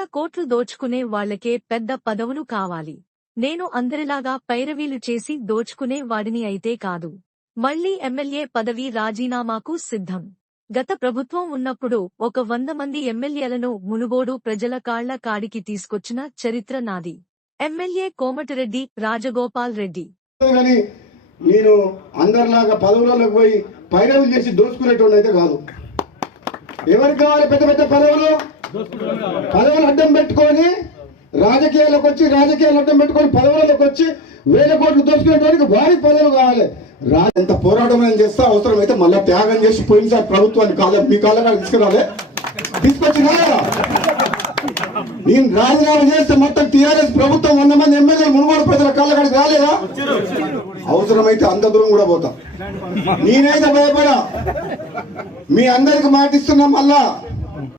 వేల కోట్లు దోచుకునే వాళ్లకే పెద్ద పదవులు కావాలి. నేను అందరిలాగా పైరవీలు చేసి దోచుకునే వాడిని అయితే కాదు. మళ్లీ ఎమ్మెల్యే పదవి రాజీనామాకు సిద్ధం. గత ప్రభుత్వం ఉన్నప్పుడు 100 మంది ఎమ్మెల్యేలను మునుగోడు ప్రజల కాళ్ల కాడికి తీసుకొచ్చిన చరిత్ర నాది. ఎమ్మెల్యే కోమటిరెడ్డి రాజగోపాల్ రెడ్డి. నేను అందరిలాగా పదవులకు పోయి పైరవీలు చేసి దోచుకునేటోడు అయితే కాదు. ఎవరికి కావాలి పెద్ద పెద్ద పదవులు అడ్డం పెట్టుకొని రాజకీయాలకు వచ్చి అడ్డం పెట్టుకొని పదవులకు వచ్చి వేల కోట్లు దోచుకునేటానికి వారికి పదవులు కావాలి. ఎంత పోరాటం చేస్తా అవసరమైతే మళ్ళా త్యాగం చేసి పోయినసారి ప్రభుత్వాన్ని మీ కాళ్ళ తీసుకొచ్చినా నేను రాజీనామా చేస్తే మొత్తం టీఆర్ఎస్ ప్రభుత్వం 100 మంది ఎమ్మెల్యేలు మునుగోడు ప్రజల కాళ్ళ కాడికి రాలేదా? అవసరమైతే అంత దూరం కూడా పోతా. నేనైతే భయపడా. మీ అందరికి మాటిస్తున్నా మళ్ళా